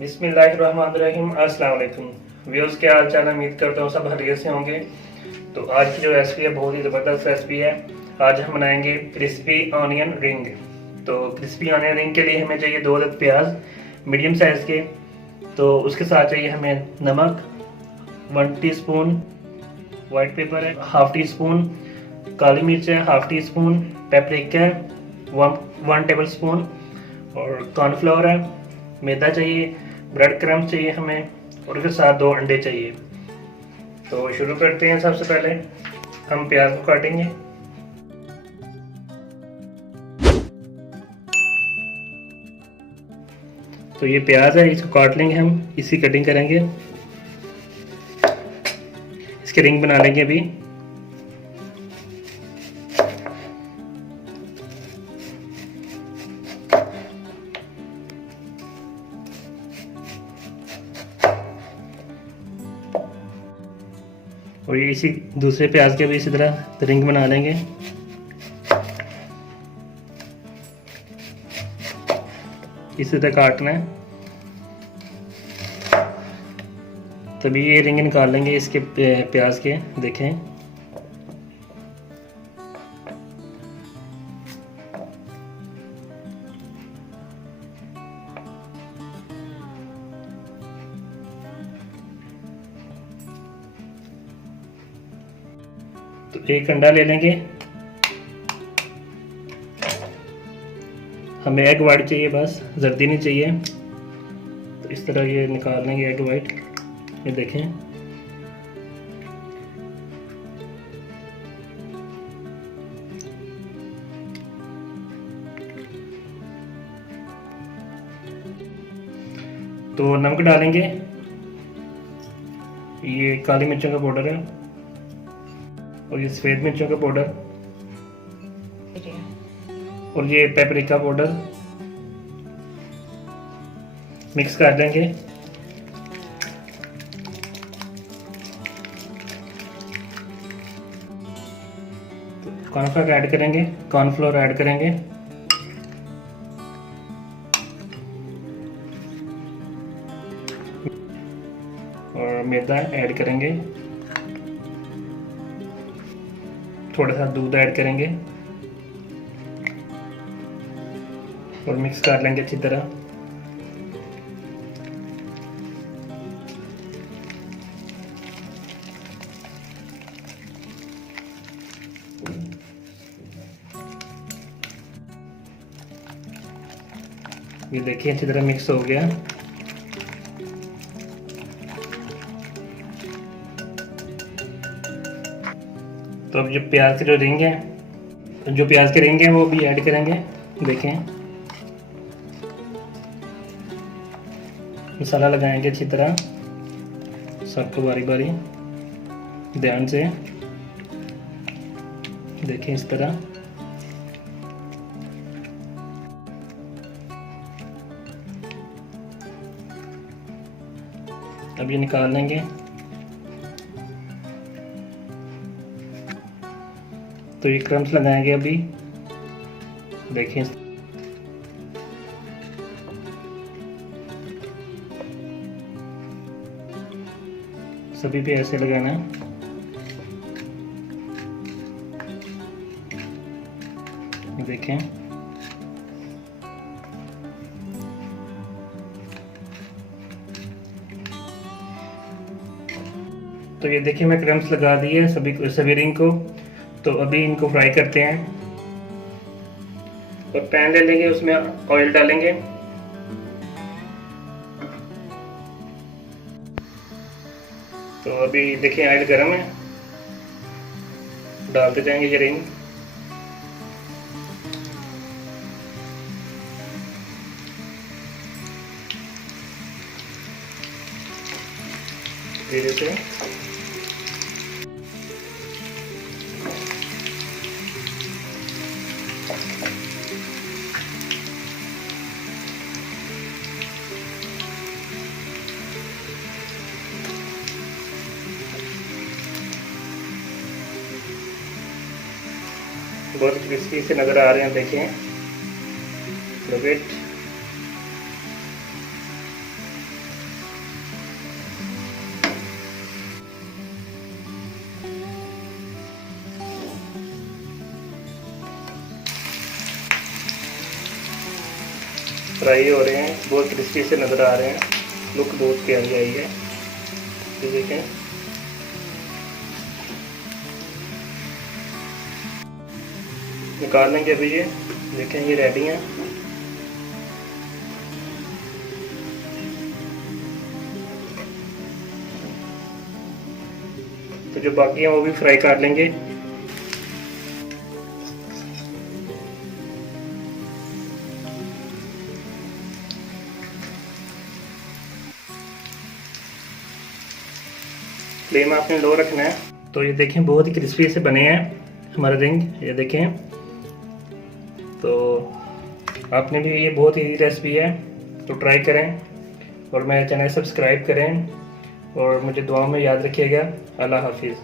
बिस्मिल्लाहिर्रहमानिर्रहीम। अस्सलाम वालेकुम व्यूअर्स, क्या हाल चाल है? उम्मीद करता हूँ सब खैरियत से होंगे। तो आज की जो रेसिपी है बहुत ही ज़बरदस्त रेसिपी है। आज हम बनाएंगे क्रिस्पी ऑनियन रिंग। तो क्रिस्पी ऑनियन रिंग के लिए हमें चाहिए 2 अदद प्याज मीडियम साइज़ के। तो उसके साथ चाहिए हमें नमक 1 टीस्पून, वाइट पेपर है हाफ़ टी स्पून, काली मिर्च है हाफ़ टी स्पून, पेपरिका है 1 टेबल स्पून, और कॉर्नफ्लोर है, मैदा चाहिए, ब्रेड क्रम्स चाहिए हमें, और उसके साथ 2 अंडे चाहिए। तो शुरू करते हैं। सबसे पहले हम प्याज को काटेंगे। तो ये प्याज है, इसको काट लेंगे, हम इसकी कटिंग करेंगे, इसके रिंग बना लेंगे अभी। और ये इसी दूसरे प्याज के भी इसी तरह रिंग बना लेंगे। इसी तरह काटना है, तभी ये रिंग निकाल लेंगे इसके प्याज के। देखें, तो एक अंडा ले लेंगे। हमें एग वाइट चाहिए, बस जर्दी नहीं चाहिए। तो इस तरह ये निकाल लेंगे एग वाइट। ये देखें, तो नमक डालेंगे। ये काली मिर्चों का पाउडर है, और ये सफ़ेद मिर्चों का पाउडर, और ये पेपरिका पाउडर मिक्स कर देंगे। कॉर्नफ्लोर ऐड करेंगे, कॉर्नफ्लोर ऐड करेंगे, और मैदा ऐड करेंगे, थोड़ा सा दूध ऐड करेंगे, और मिक्स कर लेंगे अच्छी तरह। ये देखिए अच्छी तरह मिक्स हो गया। तो अब जो प्याज के जो रिंग है, वो भी ऐड करेंगे। देखें, मसाला लगाएंगे अच्छी तरह, सबको बारी बारी ध्यान से। देखें इस तरह। अब ये निकाल लेंगे। तो ये क्रम्स लगाएंगे अभी। देखें, सभी पे ऐसे लगाना है। देखें, तो ये देखिए मैं क्रम्स लगा दिए सभी रिंग को। तो अभी इनको फ्राई करते हैं। और पैन ले लेंगे, उसमें ऑयल डालेंगे। तो अभी देखिए ऑयल गर्म है, डालते जाएंगे ये रिंग। धीरे से बहुत क्रिस्पी से नज़र आ रहे हैं। देखें, लुक इट। फ्राई हो रहे हैं, बहुत क्रिस्पी से नज़र आ रहे हैं, लुक बहुत प्यारी आई है। ये देखें, निकाल लेंगे अभी। ये देखें, ये रेडी हैं। तो जो बाकी हैं वो भी फ्राई कर लेंगे। फ्लेम आपने लो रखना है। तो ये देखें, बहुत ही क्रिस्पी से बने हैं हमारे रिंग, ये देखें। तो आपने भी, ये बहुत ही रेसिपी है, तो ट्राई करें और मेरे चैनल सब्सक्राइब करें और मुझे दुआ में याद रखिएगा। अल्लाह हाफिज़।